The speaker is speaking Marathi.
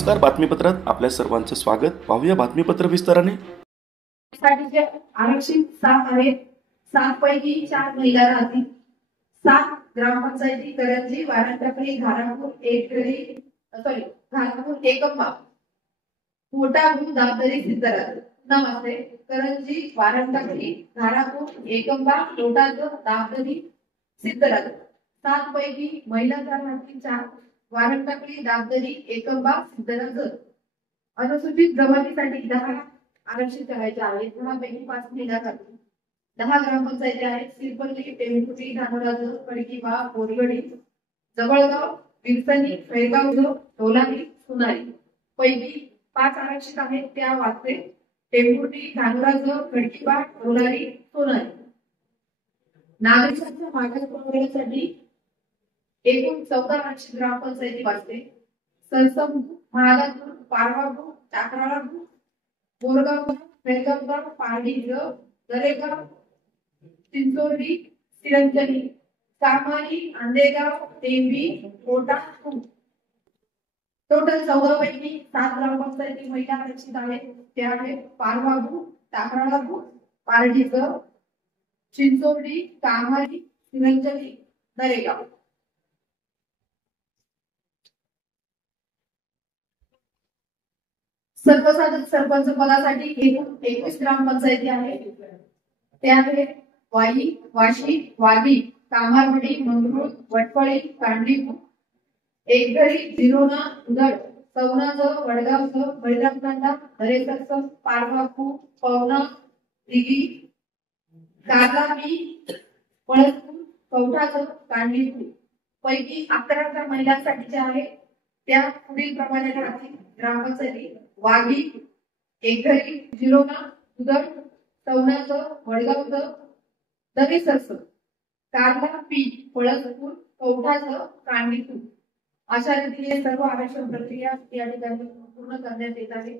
नमस्कार, बातमीपत्रात आपल्या सर्वांचं स्वागत. पाहूया बातमीपत्र विस्ताराने. साठीचे आरक्षित 7 आहेत. 7 पैकी 4 महिला राहतील. 7 ग्रामपंचायती करंजी, वारंटापल्ली, घारापूर, घारापूर, एकंबा, मोठा भू, दाबदरी, सिद्धराज. नाव असते करंजी, वारंटापल्ली, घारापूर, एकंबा, मोठा दाबदरी, सिद्धराज. 7 पैकी महिला राहतील 4. वारंटापल्ली, दाबदरी, एकंबा, सिद्धराज. अनुसूचित जमातीसाठी 10 आरक्षित करायचे आहेत. 10 पैकी 5 महिला राहतील. 10 ग्रामपंचायती आहेत. सिरपल्ली, टेंभुर्णी, धानोराज, खडकीबा, बोरगडी, जवळगाव, विरसनी, फैगाव, ढोलारी, सोनारी. पैकी 5 आरक्षित आहेत त्या वाचते. टेंभुर्णी, धानोराज, खडकीबा, ढोलारी, सोनारी. नागरिकांच्या मागास प्रवर्गासाठी एकूण 14 आरक्षित ग्रामपंचायती वाचते. सरसम, महागापूर, पारवापूर, टाकराळापूर, बोरगाव, फैगावगाव, पारडी, दरेगाव, चिंचोली, सिरंजनी, कामारी, आंदेगाव, टेंबी, कोटा. टोटल 14 पैकी 7 ग्रामपंचायती महिला आरक्षित आहेत. त्या आहेत पारवापूर, टाकराळापूर, पारडी, चिंचोली, कामारी, सिरंजनी, दरेगाव. सर्वसाधारण सरपंच पदासाठी एकूण 21 ग्रामपंचायती आहेत. त्या आहेत वाई, वाशी, वाघी, कामारवाडी, मंगरूळ, वटफळी, कांडीपूर, एकघरी, जिरोना, उदड, सवनाज, वडगाव, बळीरामतांडा, हरेसर, पारवापूर, पवना, दिघी, कालाबी, पळसपूर, कवठाज, कांडीपूर. पैकी 11 महिलांसाठीच्या आहेत. त्या पुढील प्रमाणे राहतील. ग्रामपंचायती वाघी, एकघरी, जिरोना, उदड, सवनाज, वडगाव, दरेसर, कारला, पी, पळसपूर, कवठाज, कांडीपूर. अशा रीतीने सर्व आरक्षण प्रक्रिया या ठिकाणी पूर्ण करण्यात येत आहे.